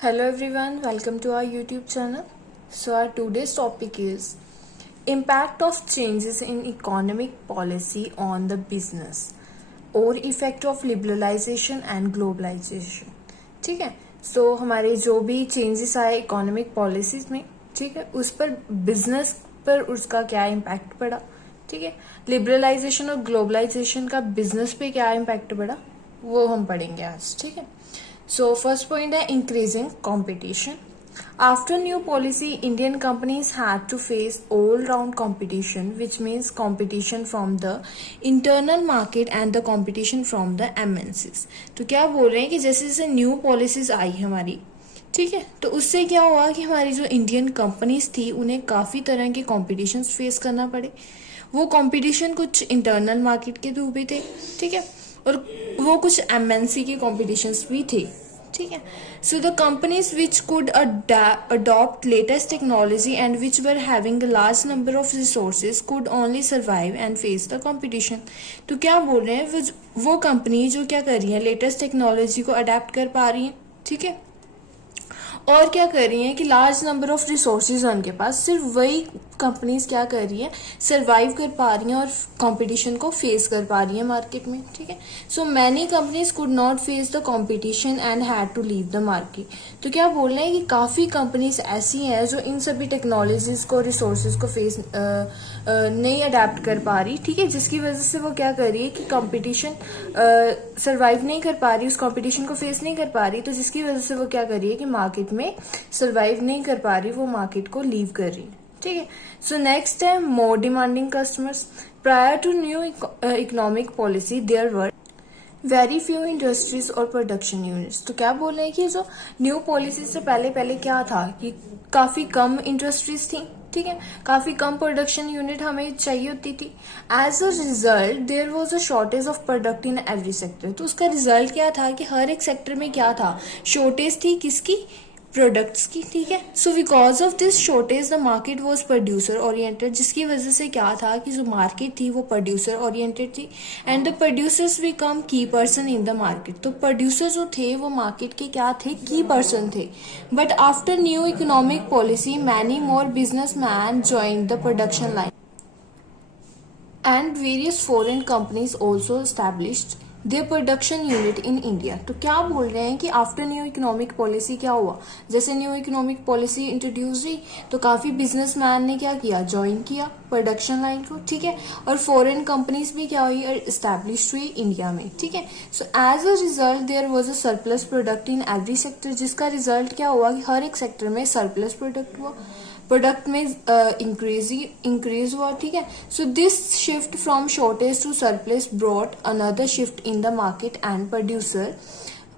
Hello everyone, welcome to our YouTube channel. So our today's topic is impact of changes in economic policy on the business और effect of liberalization and globalization. ठीक है, so हमारे जो भी changes आए economic policies में, ठीक है, उस पर business पर उसका क्या impact पड़ा, ठीक है, liberalization और globalization का business पे क्या impact पड़ा वो हम पढ़ेंगे आज. ठीक है. So first point है increasing competition. After new policy, Indian companies had to face all-round competition, which means competition from the internal market and the competition from the MNCs. तो क्या बोल रहे हैं कि जैसे जैसे न्यू पॉलिसीज आई हमारी, ठीक है, तो उससे क्या हुआ कि हमारी जो इंडियन कंपनीज थी उन्हें काफ़ी तरह के कॉम्पिटिशन फेस करना पड़े. वो कॉम्पिटिशन कुछ इंटरनल मार्केट के थ्रू भी थे, ठीक है, और वो कुछ एमएनसी के कॉम्पिटिशन्स भी थे. ठीक है. So the companies which could adopt latest technology and which were having a large number of resources could only survive and face the competition. तो क्या बोल रहे हैं, वो कंपनी जो क्या कर रही है, लेटेस्ट टेक्नोलॉजी को अडेप्ट कर पा रही है, ठीक है, और क्या कर रही हैं कि लार्ज नंबर ऑफ रिसोर्सेज उनके पास, सिर्फ वही कंपनीज क्या कर रही हैं, सर्वाइव कर पा रही हैं और कंपटीशन को फेस कर पा रही हैं मार्केट में. ठीक है. So many companies could not face the competition and had to leave the market. तो क्या बोल रहे हैं कि काफ़ी कंपनीज ऐसी हैं जो इन सभी टेक्नोलॉजीज को, रिसोर्सेज को फेस नहीं अडेप्ट कर पा रही, ठीक है, जिसकी वजह से वो क्या कर रही है कि कंपटीशन सर्वाइव नहीं कर पा रही, उस कंपटीशन को फेस नहीं कर पा रही, तो जिसकी वजह से वो क्या कर रही है कि मार्केट में सर्वाइव नहीं कर पा रही, वो मार्केट को लीव कर रही है. ठीक है. सो नेक्स्ट है more demanding customers. Prior to new economic policy there were very few industries और प्रोडक्शन यूनिट्स. तो क्या बोल रहे हैं कि जो न्यू पॉलिसी से पहले क्या था कि काफ़ी कम इंडस्ट्रीज थी, ठीक है, काफ़ी कम प्रोडक्शन यूनिट हमें चाहिए होती थी. As a result there was a shortage of product in every sector. तो उसका रिजल्ट क्या था कि हर एक सेक्टर में क्या था, शॉर्टेज थी, किसकी, प्रोडक्ट्स की. ठीक है. So because of this shortage the market was producer oriented. जिसकी वजह से क्या था कि जो मार्केट थी वो प्रोड्यूसर ओरिएंटेड थी एंड द प्रोड्यूसर्स बिकम की पर्सन इन द मार्केट. तो प्रोड्यूसर जो थे वो मार्केट के क्या थे, की पर्सन थे. But after new economic policy many more business man join the production line and various foreign companies also established their production unit in India. तो क्या बोल रहे हैं कि आफ्टर न्यू इकोनॉमिक पॉलिसी क्या हुआ, जैसे न्यू इकोनॉमिक पॉलिसी इंट्रोड्यूस हुई तो काफ़ी बिजनेसमैन ने क्या किया, ज्वाइन किया प्रोडक्शन लाइन को. ठीक है. और फॉरेन कंपनीज भी क्या हुई, एस्टैब्लिश हुई इंडिया में. ठीक है. So as a result there was a surplus product in every sector. जिसका रिजल्ट क्या हुआ कि हर एक सेक्टर में सरप्लस प्रोडक्ट हुआ, प्रोडक्ट में इंक्रीज हुआ. ठीक है. So this shift from shortage to surplus brought another shift in the market and producer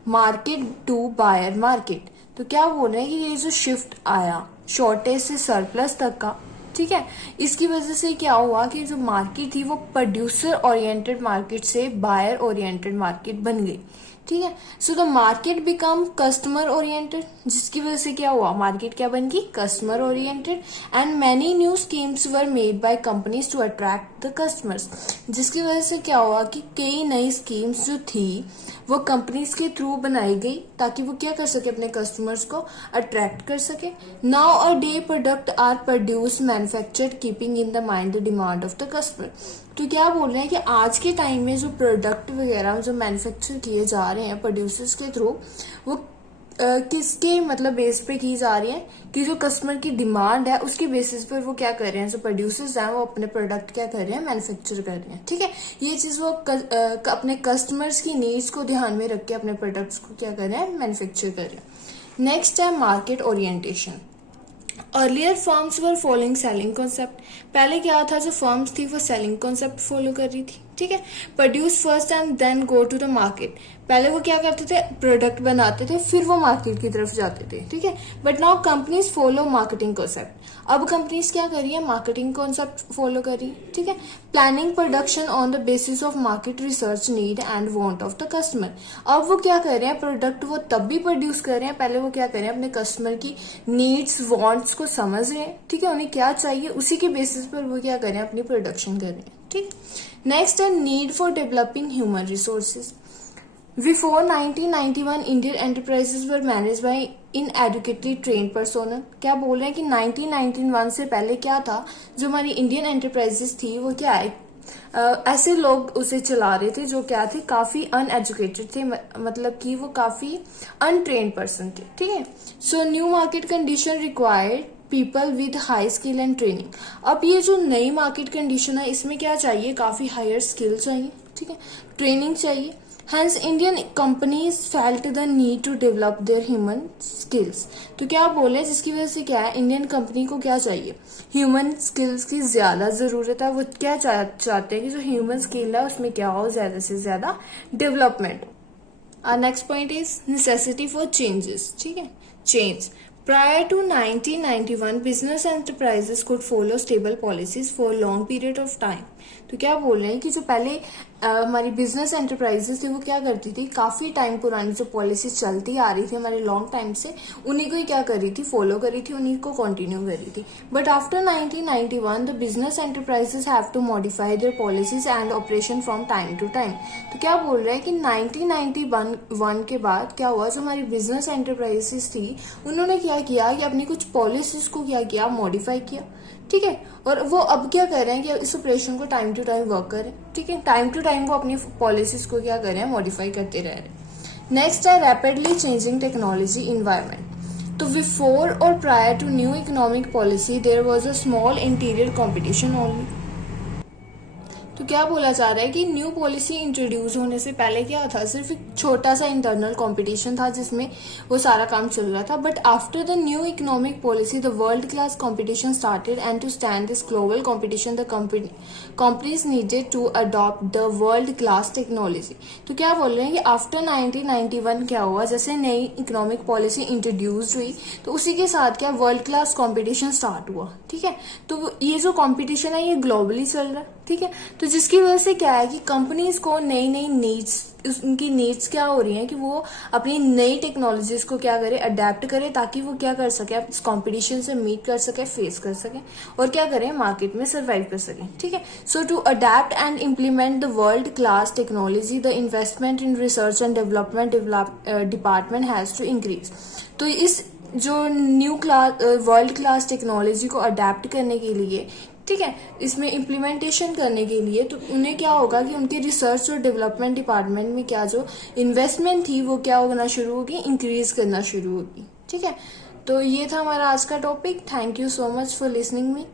market to buyer market. तो क्या बोल रहे हैं कि ये जो शिफ्ट आया शॉर्टेज से सरप्लस तक का, ठीक है, इसकी वजह से क्या हुआ कि जो मार्केट थी वो प्रोड्यूसर ओरिएंटेड मार्केट से बायर ओरिएंटेड मार्केट बन गई. ठीक है. So the market become customer oriented. जिसकी वजह से क्या हुआ, मार्केट क्या बन गई, customer oriented. And many new schemes were made by companies to attract the customers. जिसकी वजह से क्या हुआ कि कई नई स्कीम्स जो थी वो कंपनीज के थ्रू बनाई गई ताकि वो क्या कर सके, अपने कस्टमर्स को अट्रैक्ट कर सके. Now a day product are produce manufactured keeping in the mind the demand of the customer. तो क्या बोल रहे हैं कि आज के टाइम में जो प्रोडक्ट वगैरह जो मैन्युफैक्चर किए जा रहे हैं प्रोड्यूसर्स के थ्रू, वो किसके मतलब बेस पे की जा रही है कि जो कस्टमर की डिमांड है उसके बेसिस पर वो क्या कर रहे हैं, जो प्रोड्यूसर्स हैं वो अपने प्रोडक्ट क्या कर रहे हैं, मैन्युफैक्चर कर रहे हैं. ठीक है. ये चीज़ वो अपने कस्टमर्स की नीड्स को ध्यान में रख के अपने प्रोडक्ट्स को क्या कर रहे हैं, मैन्युफैक्चर कर रहे हैं. नेक्स्ट है मार्केट ओरिएंटेशन. अर्लियर फर्म्स वर फॉलोइंग सेलिंग कॉन्सेप्ट. पहले क्या था, जो फर्म्स थी वो सेलिंग कॉन्सेप्ट फॉलो कर रही थी. ठीक है. Produce first and then go to the market. पहले वो क्या करते थे, प्रोडक्ट बनाते थे फिर वो मार्केट की तरफ जाते थे. ठीक है. But now companies follow marketing concept. अब कंपनीज क्या कर रही है, मार्केटिंग कॉन्सेप्ट फॉलो कर रही है. ठीक है. Planning production on the basis of market research need and want of the customer. अब वो क्या कर रहे हैं, प्रोडक्ट वो तब भी प्रोड्यूस कर रहे हैं, पहले वो क्या कर रहे हैं, अपने कस्टमर की नीड्स वांट्स को समझ रहे हैं. ठीक है. उन्हें क्या चाहिए उसी के बेसिस पर वो क्या कर रहे हैं, अपनी प्रोडक्शन कर रहे हैं. ठीक. नेक्स्ट है need for developing human resources. Before 1991, Indian enterprises were managed by inadequately trained personnel. क्या बोल रहे हैं कि 1991 से पहले क्या था, जो हमारी इंडियन एंटरप्राइजेस थी वो क्या है, ऐसे लोग उसे चला रहे थे जो क्या थे, काफी अनएजुकेटेड थे, मतलब कि वो काफी अनट्रेन्ड पर्सन थे। ठीक है। So new market condition required people with high skill and training. अब ये जो नई मार्केट कंडीशन है इसमें क्या चाहिए, काफी हायर स्किल चाहिए, ठीक है, ट्रेनिंग चाहिए। Hence, Indian companies felt the need to develop their human skills। तो क्या बोले, जिसकी वजह से क्या है, इंडियन कंपनी को क्या चाहिए, ह्यूमन स्किल्स की ज्यादा जरूरत है। वो क्या चाहते हैं कि जो ह्यूमन स्किल है उसमें क्या हो, ज्यादा से ज्यादा डेवलपमेंट हो। Next point is necessity for changes. ठीक है, change. Prior to 1991, business enterprises could follow stable policies for a long period of time। तो क्या बोल रहे हैं कि जो पहले हमारी बिजनेस एंटरप्राइजेस थी वो क्या करती थी, काफी टाइम पुरानी जो पॉलिसीज चलती आ रही थी हमारे लॉन्ग टाइम से, उन्हीं को ही क्या करी थी, फॉलो करी थी, उन्हीं को कंटिन्यू करी थी। But after 1991 the business enterprises have to modify their policies and operation from time to time. तो क्या बोल रहे हैं कि 1991 के बाद क्या हुआ, जो हमारी बिजनेस एंटरप्राइजेस थी उन्होंने क्या किया कि अपनी कुछ पॉलिसीज को क्या किया, मॉडिफाई किया। ठीक है, और वो अब क्या कर रहे हैं कि इस ऑपरेशन को टाइम टू टाइम वर्क करें। ठीक है, टाइम टू टाइम वो अपनी पॉलिसीज को क्या कर रहे हैं, मॉडिफाई करते रह रहे हैं। नेक्स्ट है रैपिडली चेंजिंग टेक्नोलॉजी इन्वायरमेंट। तो बिफोर और prior to new economic policy there was a small interior competition only. तो क्या बोला जा रहा है कि न्यू पॉलिसी इंट्रोड्यूस होने से पहले क्या था, सिर्फ एक छोटा सा इंटरनल कंपटीशन था जिसमें वो सारा काम चल रहा था। But after the new economic policy the world class competition started and to stand this global competition the companies needed to adopt the world class technology. तो क्या बोल रहे हैं कि आफ्टर 1991 क्या हुआ, जैसे नई इकोनॉमिक पॉलिसी इंट्रोड्यूस हुई तो उसी के साथ क्या वर्ल्ड क्लास कॉम्पिटिशन स्टार्ट हुआ। ठीक है, तो ये जो कॉम्पिटिशन है ये ग्लोबली चल रहा है। ठीक है, तो जिसकी वजह से क्या है कि कंपनीज को नई नई नीड्स, उनकी नीड्स क्या हो रही हैं कि वो अपनी नई टेक्नोलॉजीज को क्या करे, अडेप्ट करे, ताकि वो क्या कर सके, इस कंपटीशन से मीट कर सके, फेस कर सके और क्या करें, मार्केट में सर्वाइव कर सके। ठीक है, so to adept and implement the world class technology the investment in research and development department has to increase. तो इस जो new class world class technology को अडेप्ट करने के लिए, ठीक है, इसमें इम्प्लीमेंटेशन करने के लिए, तो उन्हें क्या होगा कि उनके रिसर्च और डेवलपमेंट डिपार्टमेंट में क्या जो इन्वेस्टमेंट थी वो क्या होना शुरू होगी, इंक्रीज करना शुरू होगी। ठीक है, तो ये था हमारा आज का topic. Thank you so much for listening me.